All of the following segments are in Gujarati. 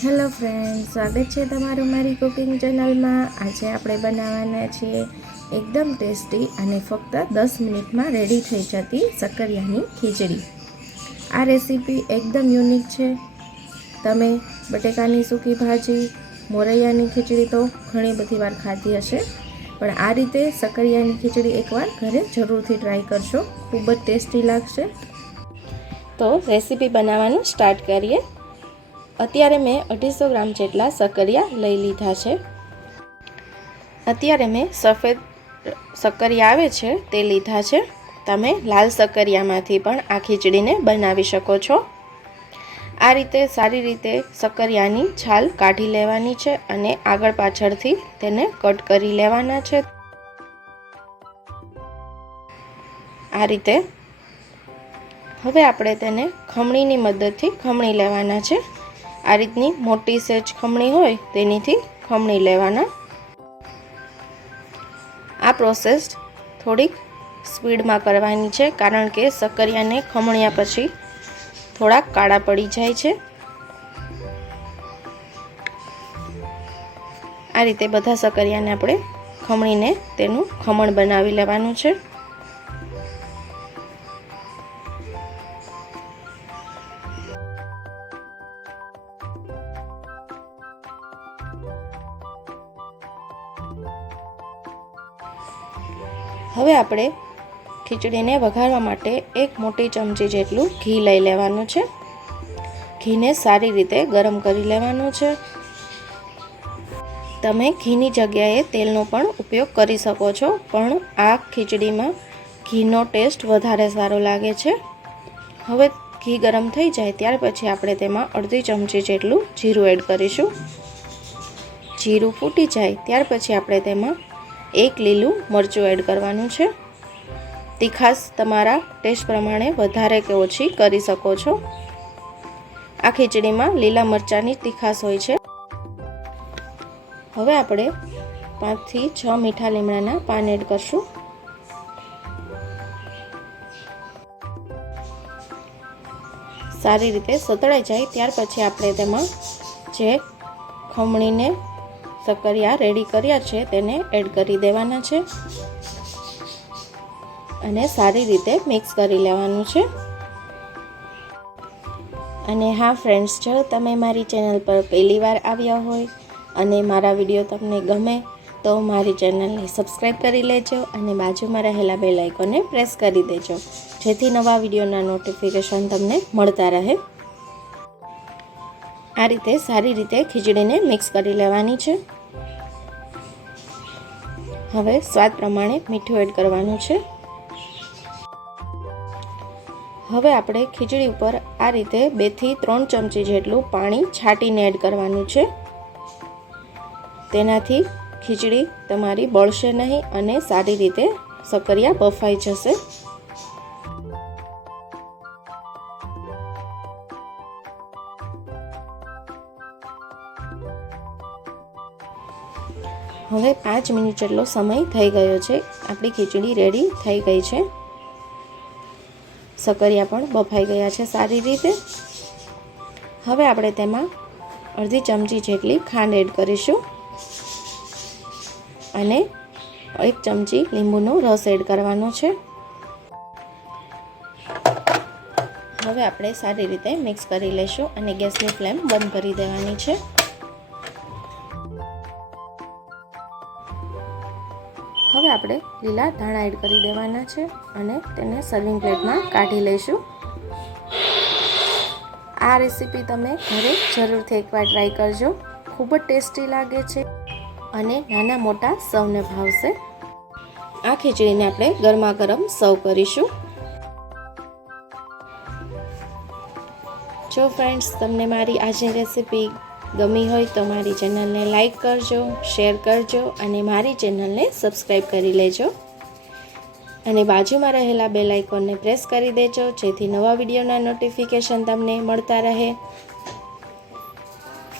હેલો ફ્રેન્ડ, સ્વાગત છે તમારું મારી કુકિંગ ચેનલમાં। આજે આપણે બનાવવાના છીએ એકદમ ટેસ્ટી અને ફક્ત 10 મિનિટમાં રેડી થઈ જતી શક્કરિયાની ખીચડી। આ રેસીપી એકદમ યુનિક છે। તમે બટેકાની સૂકી ભાજી, મોરૈયાની ખીચડી તો ઘણી બધી વાર ખાધી હશે, પણ આ રીતે શક્કરિયાની ખીચડી એકવાર ઘરે જરૂરથી ટ્રાય કરશો, ખૂબ જ ટેસ્ટી લાગશે। તો રેસીપી બનાવવાનું સ્ટાર્ટ કરીએ। અત્યારે મેં 250 ગ્રામ જેટલા શક્કરિયા લઈ લીધા છે। અત્યારે મેં સફેદ શક્કરિયા આવે છે તે લીધા છે। તમે લાલ શક્કરિયામાંથી પણ આ ખીચડીને બનાવી શકો છો। આ રીતે સારી રીતે શક્કરિયાની છાલ કાઢી લેવાની છે અને આગળ પાછળથી તેને કટ કરી લેવાના છે। આ રીતે હવે આપણે તેને ખમણીની મદદથી ખમણી લેવાના છે। આ રીતની મોટી સેજ ખમણી હોય તેનીથી ખમણી લેવાના। આ પ્રોસેસ થોડીક સ્પીડમાં કરવાની છે, કારણ કે શક્કરિયાને ખમણ્યા પછી થોડાક કાળા પડી જાય છે। આ રીતે બધા શક્કરિયાને આપણે ખમણીને તેનું ખમણ બનાવી લેવાનું છે। હવે આપણે ખીચડીને વઘારવા માટે એક મોટી ચમચી જેટલું ઘી લઈ લેવાનું છે। ઘીને સારી રીતે ગરમ કરી લેવાનું છે। તમે ઘીની જગ્યાએ તેલનો પણ ઉપયોગ કરી શકો છો, પણ આ ખીચડીમાં ઘીનો ટેસ્ટ વધારે સારો લાગે છે। હવે ઘી ગરમ થઈ જાય ત્યાર પછી આપણે તેમાં અડધી ચમચી જેટલું જીરું એડ કરીશું। જીરું ફૂટી જાય ત્યાર પછી આપણે તેમાં એક લીલું મરચું એડ કરવાનું છે। તીખાશ તમારા ટેસ્ટ પ્રમાણે વધારે કે ઓછી કરી શકો છો। આ ખીચડીમાં લીલા મરચાંની તીખાશ હોય છે। હવે આપણે 5 થી 6 મીઠા લીમડાના પાન એડ કરશું। સારી રીતે સતળાઈ જાય ત્યાર પછી આપણે તેમાં જે ખમણીને શક્કરિયા રેડી કર્યા છે તેને એડ કરી દેવાના છે અને સારી રીતે મિક્સ કરી લેવાનું છે। અને હા ફ્રેન્ડ્સ, જો તમે મારી ચેનલ પર પહેલી વાર આવ્યા હોય અને મારા વિડીયો તમને ગમે તો મારી ચેનલને સબસ્ક્રાઈબ કરી લેજો અને બાજુમાં રહેલા બેલ આઇકોનને પ્રેસ કરી દેજો, જેથી નવા વિડીયોના નોટિફિકેશન તમને મળતા રહે। આ રીતે સારી રીતે ખીચડીને મિક્સ કરી લેવાની છે। હવે સ્વાદ પ્રમાણે મીઠું એડ કરવાનું છે। હવે આપણે ખીચડી ઉપર આ રીતે 2 થી 3 ચમચી જેટલું પાણી છાંટીને એડ કરવાનું છે। તેનાથી ખીચડી તમારી બળશે નહીં અને સારી રીતે શક્કરિયા બફાઈ જશે। હવે 5 મિનિટ જેટલો સમય થઈ ગયો છે। આપણી ખીચડી રેડી થઈ ગઈ છે। શક્કરિયા પણ બફાઈ ગયા છે સારી રીતે। હવે આપણે તેમાં અડધી ચમચી જેટલી ખાંડ એડ કરીશું અને 1 ચમચી લીંબુનો રસ એડ કરવાનો છે। હવે આપણે સારી રીતે મિક્સ કરી લઈશું અને ગેસની ફ્લેમ બંધ કરી દેવાની છે। હવે આપણે લીલા ધાણા એડ કરી દેવાના છે અને તેને સર્વિંગ પ્લેટમાં કાઢી લઈશું। આ રેસીપી તમે ઘરે જરૂરથી એકવાર ટ્રાય કરજો, ખૂબ જ ટેસ્ટી લાગે છે અને નાના મોટા સૌને ભાવશે। આ ખીચડીને આપણે ગરમા ગરમ સર્વ કરીશું। જો ફ્રેન્ડ્સ, તમને મારી આજની રેસીપી ગમી હોય તો મારી ચેનલને લાઈક કરજો, શેર કરજો અને મારી ચેનલને સબસ્ક્રાઈબ કરી લેજો અને બાજુમાં રહેલા બેલ આઇકોનને પ્રેસ કરી દેજો, જેથી નવા વિડીયોના નોટિફિકેશન તમને મળતા રહે।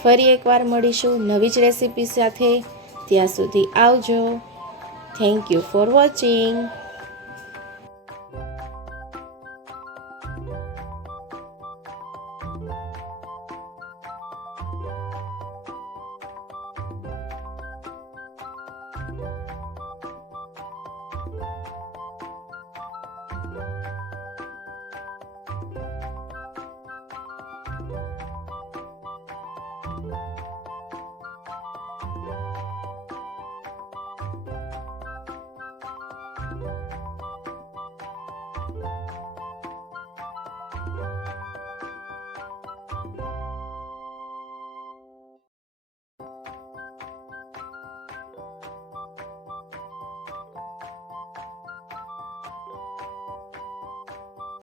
ફરી એકવાર મળીશું નવી જ રેસીપી સાથે। ત્યાં સુધી આવજો। Thank you for watching.